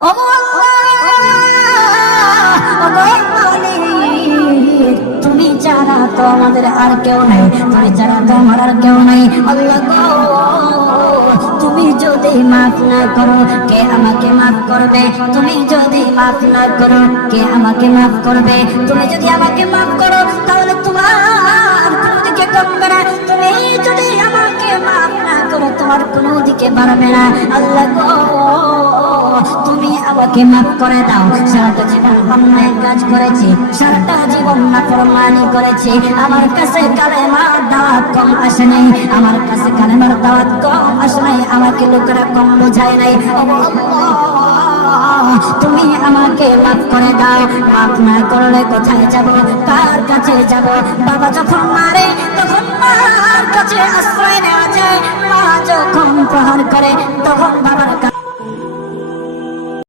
ওগো আল্লাহ, ওগো মালিক, তুমি ছাড়া তো আমাদের আর কেউ নাই, তুমি ছাড়া তো আমার আর কেউ নাই। আল্লাহ গো, তুমি যদি মাফ না করো কে আমাকে মাফ করবে? তুমি যদি মাফ না করো কে আমাকে মাফ করবে? তুমি যদি আমাকে মাফ করো তাহলে তোমার কোনো দিকে কমবে না, তুমি যদি আমাকে মাফ না করো তোমার কোনো দিকে বাড়বে না। আল্লাহ গো, তুমি আমাকে মাফ করে দাও। সারাটা জীবন অন্যায় কাজ করেছি, সারাটা জীবন নাফরমানি করেছি, আমার কাছে কালেমার দাওয়াত কম আসে নাই, আমার কাছে কালেমার দাওয়াত কম আসে নাই, আমাকে লোকেরা কম বোঝায় নাই। ও আল্লাহ, তুমি আমাকে মাফ করে দাও। মাফ না করলে কোথায় যাব, কার কাছে যাব? বাবা যখন মারে তখন মার কাছে আশ্রয় নেওয়া যায়, মা যখন প্রহার করে তখন বাবার কাছে